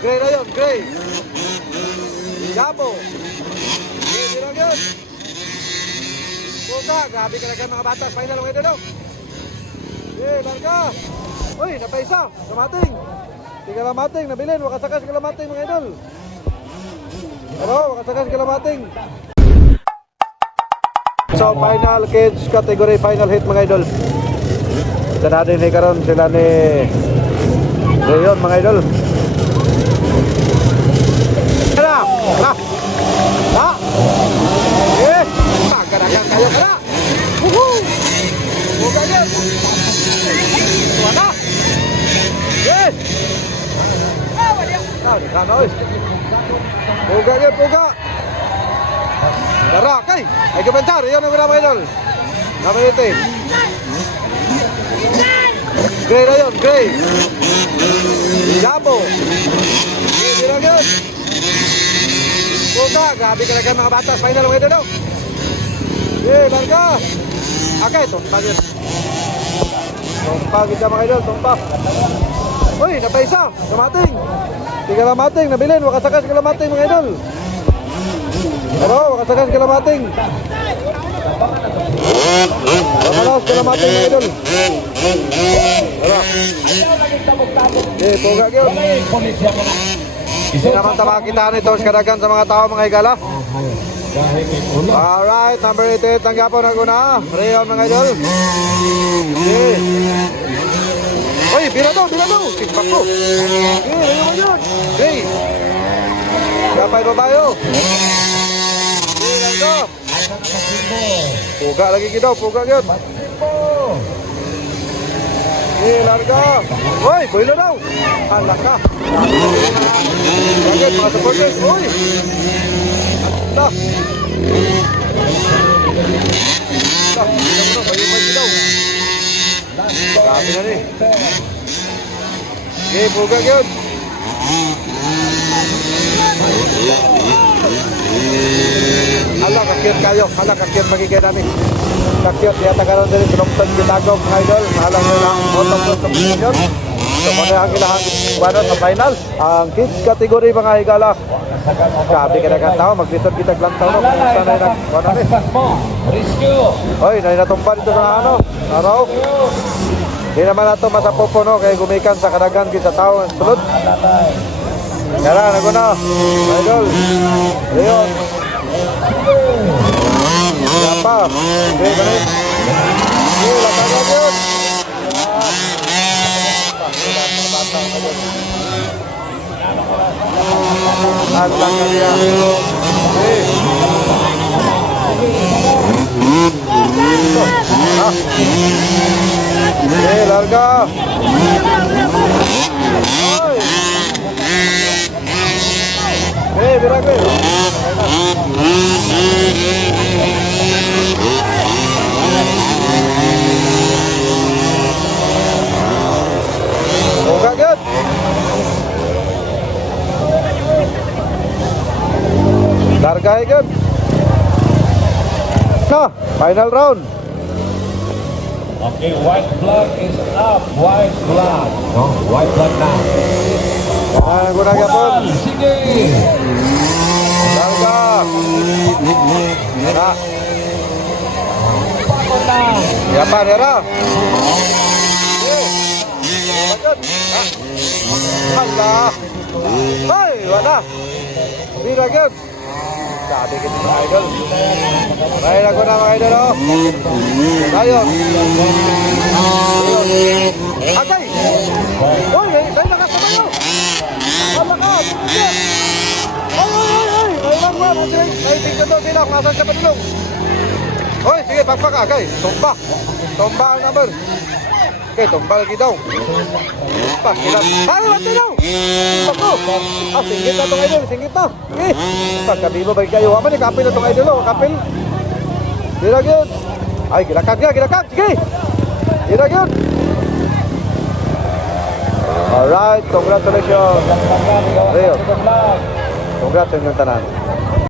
Gray na yun, gray. Yabo. Gray din lang yun. Puta, grabe ka lang mga bata. Final mga idol. Okay, larga. Uy, napaisa. Kamating. Di kalamating, nabilin. Wakasakas kalamating mga idol. Pero, wakasakas kalamating. So, final kids category, final hit mga idol. Ito natin karon sila ni Rayon mga idol. Kena! Ha! Ha! Eh! Magkaragan kayo kena! Woohoo! Buka yun! Tuwa na! Yes! Ah, di ka na oy! Buka yun, buka! Dara, kay! Ay komentar, yun ang mga idol! Namanitin! Gray na yun, gray! Yabo! Gray din lang yun! Puta, grabe ka lang mga bata. Final mga idol. Okay, larga! Okay, tumpag yun. Tumpag yun mga idol, tumpag. Uy, napaisa! Kamating! Di kalamating, nabilin. Wakasakas kalamating mga idol. Pero, wakasakas kalamating. Wakalas kalamating mga idol. Pero, okay, puga yun. Hindi naman tamakita nito sa kadagan sa mga tao mga higala. Alright, number 88 ang gapo na guna. Rayon mga idol. Okay. Uy, bila daw. Tikpak ko. Okay, Rayon mga yun. Okay. Gapay babayo. Okay, lang puga lagi kita, puga yun. Okay, larga. Uy, buhilo daw. Anak ka. Bakit mga supporters? Uy! Anta! Anta! Anta! Bayumay daw. Sabi na rin. Okay, bugag yun. Hala, kakiyot kayo. Hala, kakiyot magigay namin. Kakiyot, yata ka rin din. Sinumtag ginagong mga idol. Mahala nyo lang. Bottom of competition. So, muna ang ilahang sa final. Ang kids category mga higala. Grabe ka na kang tao. Maglitod-kitag lang tao. Kumusta na yung Hoy, natumpa dito sa ano. Araw. Hindi naman nato masapopo no. Kaya gumikan sa kadagan sa tao. Sulod. Kaya naguna. Idol. Leon. Siapa? Okay, ganit. Okay, lakagad yun. Alang ka dia. Larga. Birak. Kaget. Larga ikut. Nah, final round. Okay, white flag is up. White flag. No, white flag now. Guna gapon. Sige. Larga. Nah. Siapa Nera? Allah. Hai, wadah. Biraget. Sabi kita mga idol. Bayan ako na mga idol. Ayon. Agay. Uy, may nakasabay nyo. Wala ka. Ay. May tingnan doon sila kung nasan ka patulong. Uy, sige, pagpaka. Agay. Tumba ang number. Okay, tumba lagi daw. Tumba, hirap. Ay, wati daw. Tumba ko. Singgit na itong idol. Singgit na. Okay. Pagkabibo ba kayo? Aman, kapil na itong idol. Kapil. Hirag yun. Ay, gilakag. Sige. Hirag yun. Alright, congratulations. Rio. Congratulations yung tanan.